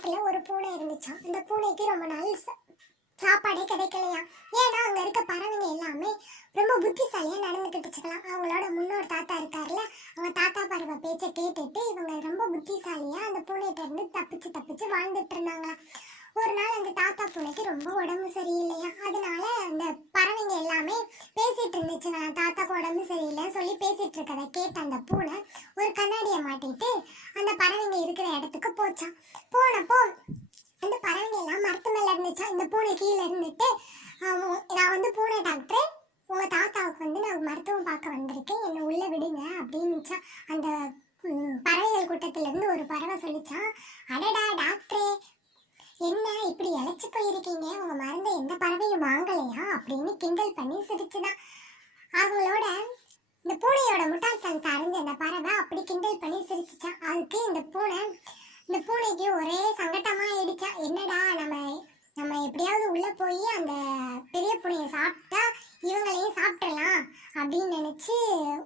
காட்டுல ஒரு பூனை இருந்துச்சாம். அந்த பூனைக்கு ரொம்ப நாள் சாப்பாடே கிடைக்கலையா. ஏன்னா அங்க இருக்க பறவைங்க எல்லாமே ரொம்ப புத்திசாலியா நடந்துக்கிட்டுச்சுக்கலாம். அவங்களோட முன்னோர் தாத்தா இருக்காருல்ல, அவங்க தாத்தா பறவை பேச்சை கேட்டுட்டு இவங்க ரொம்ப புத்திசாலியா அந்த பூனைகிட்ட இருந்து தப்பிச்சு தப்பிச்சு வாழ்ந்துட்டு இருந்தாங்களாம். ஒரு நாள் அந்த தாத்தா பூனைக்கு ரொம்ப உடம்பு சரியில்லையா. அதனால அந்த பறவைங்க எல்லாமே பேசிட்டு இருந்துச்சுங்க. தாத்தாக்கு உடம்பு சரியில்லைன்னு சொல்லி பேசிட்டு இருக்கதை கேட்ட அந்த பூனை ஒரு கண்ணாடியை மாட்டிட்டு அந்த பறவைங்க இருக்கிற இடத்துக்கு போச்சான். போனப்போ அந்த பறவைங்க எல்லாம் மரத்து மேல இருந்துச்சா. இந்த பூனை கீழே இருந்துட்டு நான் வந்து பூனை டாக்டர், உங்க தாத்தாவுக்கு வந்து நான் மருத்துவம் பார்க்க வந்திருக்கேன், என்னை உள்ள விடுங்க அப்படின்னுச்சா. அந்த பறவைகள் கூட்டத்துல இருந்து ஒரு பறவை சொல்லிச்சான், அடடா டாக்டரே, என்ன இப்படி இழைச்சி போயிருக்கீங்க, உங்க மருந்தை எந்த பறவையும் வாங்கலையா அப்படின்னு கிண்டல் பண்ணி சிரிச்சுதான். அவங்களோட இந்த பூனையோட முட்டாள்தனத்தை அறிஞ்ச அந்த பறவை அப்படி கிண்டல் பண்ணி சிரிச்சுச்சான். அதுக்கு இந்த பூனைக்கு ஒரே சங்கட்டமா ஆயிடுச்சா. என்னடா நம்ம எப்படியாவது உள்ள போய் அந்த பெரிய பூனையை சாப்பிட்டா இவங்களையும் சாப்பிடலாம் அப்படின்னு நினைச்சு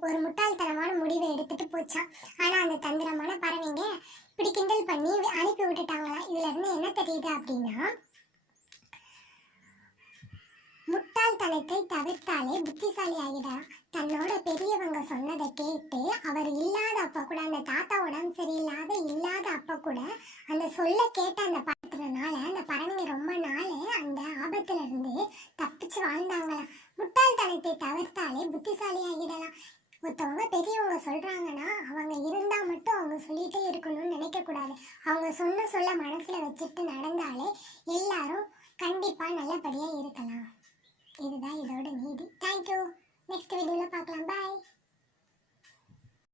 ஒரு முட்டாள்தனமான முடிவை எடுத்துட்டு போச்சான். ஆனா அந்த தந்திரமான பறவைங்க இப்படி கிண்டல் பண்ணி அனுப்பி விட்டுட்டாங்களாம். இதுல இருந்து என்ன தெரியுது அப்படின்னா, முட்டாள்தனத்தை தவிர்த்தாலே புத்திசாலி ஆகிடா. தன்னோட பெரியவங்க சொன்னதை கேட்டு அவர் இல்லாத அப்ப கூட, அந்த தாத்தா உடம்பு சரியில்லாத இல்லாத அப்ப கூட அந்த சொல்ல கேட்ட அந்த பறக்கிறனால அந்த பறவைங்க ரொம்ப நாள் அந்த ஆபத்துல இருந்து தப்பிச்சு வாழ்ந்தாங்களாம். முட்டாள்தனத்தை தவிர்த்தாலே புத்திசாலி ஆகிடலாம். ஒருத்தவங்க பெரியவங்க சொல்றாங்கன்னா அவங்க இருந்தா மட்டும் அவங்க சொல்லிட்டே இருக்கணும்னு நினைக்க கூடாது. அவங்க சொல்ல மனசுல வச்சுட்டு நடந்தாலே எல்லாரும் கண்டிப்பா நல்லபடியா இருக்கலாம். இதுதான் இதோட நீதி. தேங்க்யூ. நெக்ஸ்ட் வீடியோல பார்க்கலாம். பாய்.